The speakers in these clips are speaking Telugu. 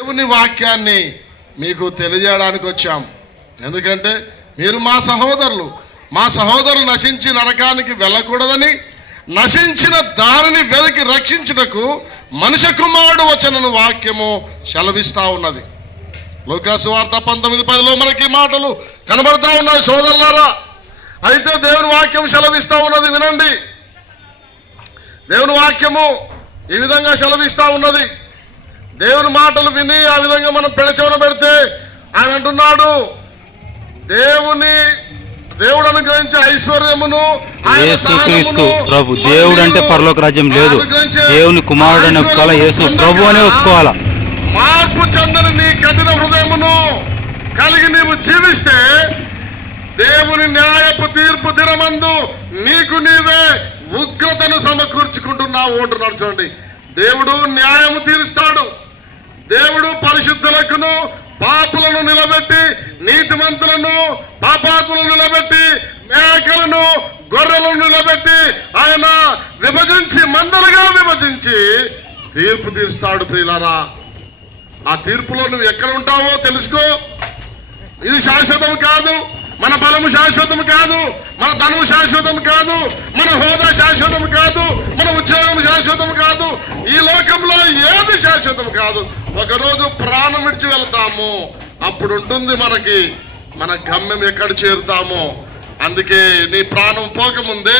దేవుని వాక్యాన్ని మీకు తెలియజేయడానికి వచ్చాం. ఎందుకంటే మీరు మా సహోదరులు మా సహోదరులు నశించి నరకానికి వెళ్ళకూడదని నశించిన దానిని వెతికి రక్షించుటకు మనుష్య కుమారుడు వచ్చిన వాక్యము సెలవిస్తా ఉన్నది. లోకాసు వార్త పంతొమ్మిది పదిలో మనకి మాటలు కనబడతా ఉన్నాయి సోదరులారా. అయితే దేవుని వాక్యం సెలవిస్తా ఉన్నది వినండి. దేవుని వాక్యము ఈ విధంగా సెలవిస్తా ఉన్నది. దేవుని మాటలు విని ఆ విధంగా మనం పెడచవన పెడితే ఆయన అంటున్నాడు దేవుని దేవుడు అనుగ్రహించే ఐశ్వర్యమును యేసుక్రీస్తు ప్రభు దేవుడు అంటే పరలోక రాజ్యం లేదు. దేవుని కుమారుడు అనే ఒప్పుకోవాలా యేసు ప్రభు అనే ఒప్పుకోవాలా? మార్పు చెందని నీ కఠిన హృదయమును కలిగి నీవు జీవిస్తే దేవుని న్యాయపు తీర్పు దినమందు నీకు నీవే ఉగ్రతను సమకూర్చుకుంటున్నావు అంటున్నాడు చూడండి. దేవుడు న్యాయము పాపులను పాపులను నిలబెట్టి నీతిమంతులను పాపాత్ములను నిలబెట్టి మేకలను గొర్రెలను నిలబెట్టి ఆయన విభజించి మందలుగా విభజించి తీర్పు తీరుస్తాడు ప్రియులారా. ఆ తీర్పులో నువ్వు ఎక్కడ ఉంటావో తెలుసుకో. ఇది శాశ్వతం కాదు. మన బలము శాశ్వతం కాదు. మన ధనము శాశ్వతం కాదు. మన హోదా శాశ్వతం కాదు. మన ఉద్యోగం శాశ్వతం కాదు. ఈ లోకంలో ఏది శాశ్వతం కాదు. ఒకరోజు ప్రాణం విడిచి వెళ్తాము. అప్పుడు ఉంటుంది మనకి మన గమ్యం ఎక్కడ చేరుతామో. అందుకే నీ ప్రాణం పోకముందే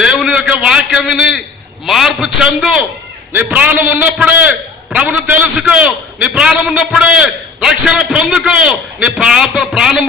దేవుని యొక్క వాక్యం విని మార్పు చెందు. నీ ప్రాణం ఉన్నప్పుడే ప్రభును తెలుసుకో. నీ ప్రాణం ఉన్నప్పుడే రక్షణ పొందుకో. నీ పాప ప్రాణం